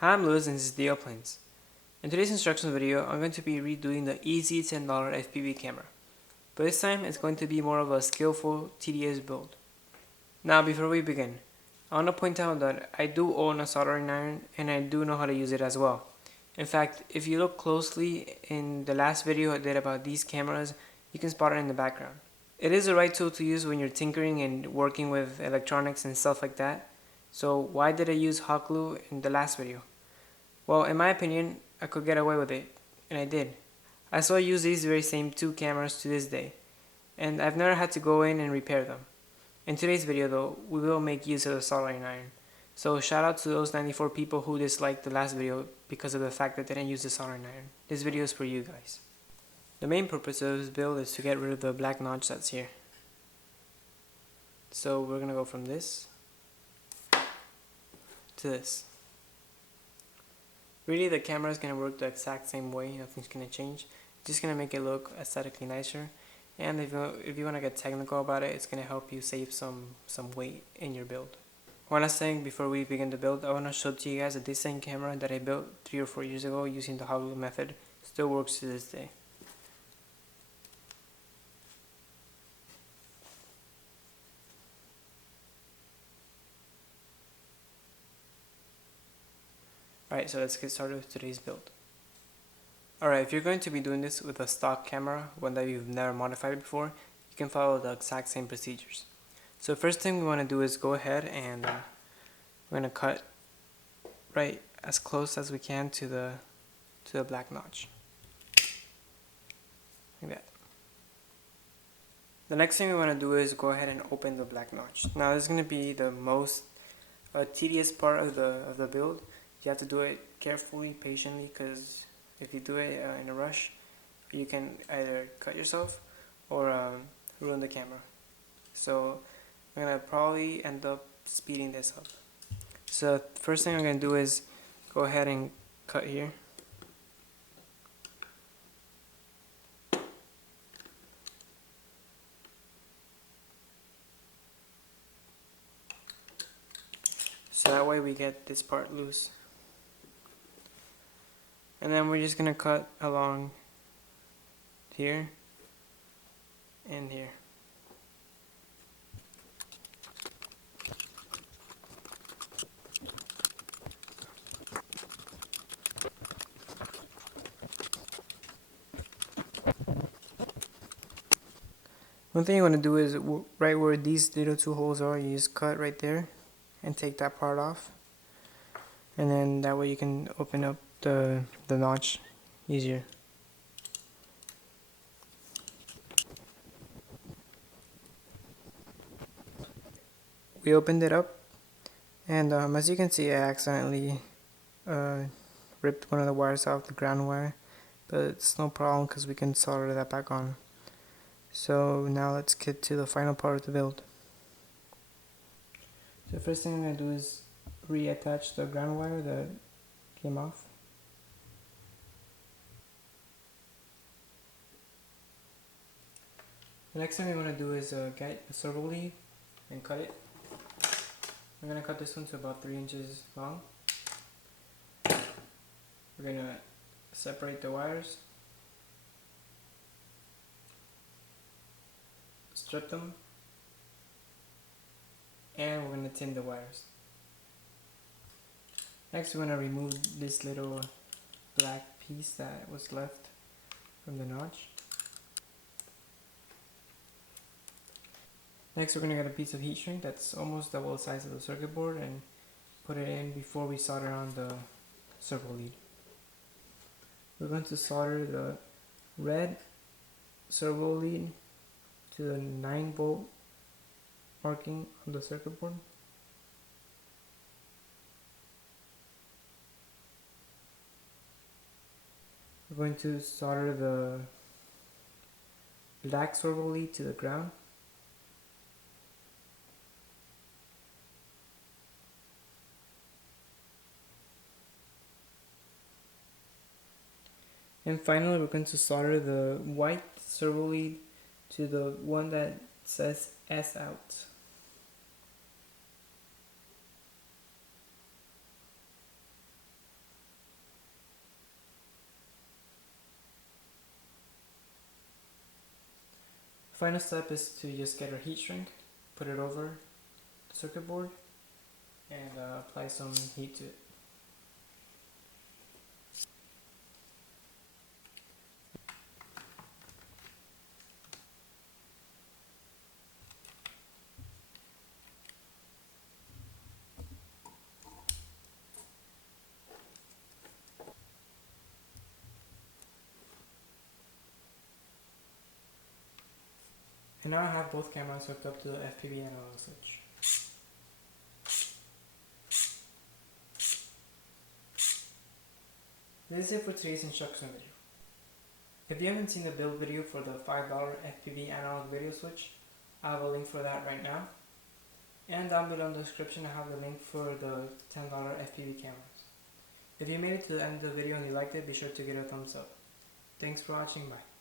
Hi, I'm Lewis and this is DLPlanes. In today's instructional video, I'm going to be redoing the easy $10 FPV camera. But this time, it's going to be more of a skillful, tedious build. Now, before we begin, I want to point out that I do own a soldering iron and I do know how to use it as well. In fact, if you look closely in the last video I did about these cameras, you can spot it in the background. It is the right tool to use when you're tinkering and working with electronics and stuff like that. So why did I use hot glue in the last video? Well, in my opinion, I could get away with it, and I did. I still use these very same two cameras to this day, and I've never had to go in and repair them. In today's video though, we will make use of the soldering iron. So shout out to those 94 people who disliked the last video because of the fact that they didn't use the soldering iron. This video is for you guys. The main purpose of this build is to get rid of the black notch that's here. So we're gonna go from this to this. Really, the camera is going to work the exact same way, nothing's going to change. It's just going to make it look aesthetically nicer. And if you want to get technical about it, it's going to help you save some weight in your build. One last thing before we begin the build, I want to show to you guys that this same camera that I built 3 or 4 years ago using the hot glue method still works to this day. Alright, so let's get started with today's build. Alright, if you're going to be doing this with a stock camera, one that you've never modified before, you can follow the exact same procedures. So first thing we want to do is go ahead and we're going to cut right as close as we can to the black notch. Like that. The next thing we want to do is go ahead and open the black notch. Now this is going to be the most tedious part of the build. You have to do it carefully, patiently, because if you do it in a rush, you can either cut yourself or ruin the camera. So I'm going to probably end up speeding this up. So first thing I'm going to do is go ahead and cut here. So that way we get this part loose. And then we're just going to cut along here and here. One thing you want to do is right where these little two holes are, you just cut right there and take that part off. And then that way you can open up the notch easier. We opened it up, and as you can see, I accidentally ripped one of the wires off, the ground wire, but it's no problem because we can solder that back on. So now let's get to the final part of the build. So the first thing I'm going to do is reattach the ground wire that came off. The next thing we want to do is get a servo lead and cut it. I'm going to cut this one to about 3 inches long. We're going to separate the wires, strip them, and we're going to tin the wires. Next we're going to remove this little black piece that was left from the notch. Next we're going to get a piece of heat shrink that's almost double the size of the circuit board and put it in before we solder on the servo lead. We're going to solder the red servo lead to the 9-volt marking on the circuit board. We're going to solder the black servo lead to the ground. And finally, we're going to solder the white servo lead to the one that says S out. Final step is to just get our heat shrink, put it over the circuit board, and apply some heat to it. And now I have both cameras hooked up to the FPV analog switch. This is it for today's instruction video. If you haven't seen the build video for the $5 FPV analog video switch, I have a link for that right now. And down below in the description I have the link for the $10 FPV cameras. If you made it to the end of the video and you liked it, be sure to give it a thumbs up. Thanks for watching, bye.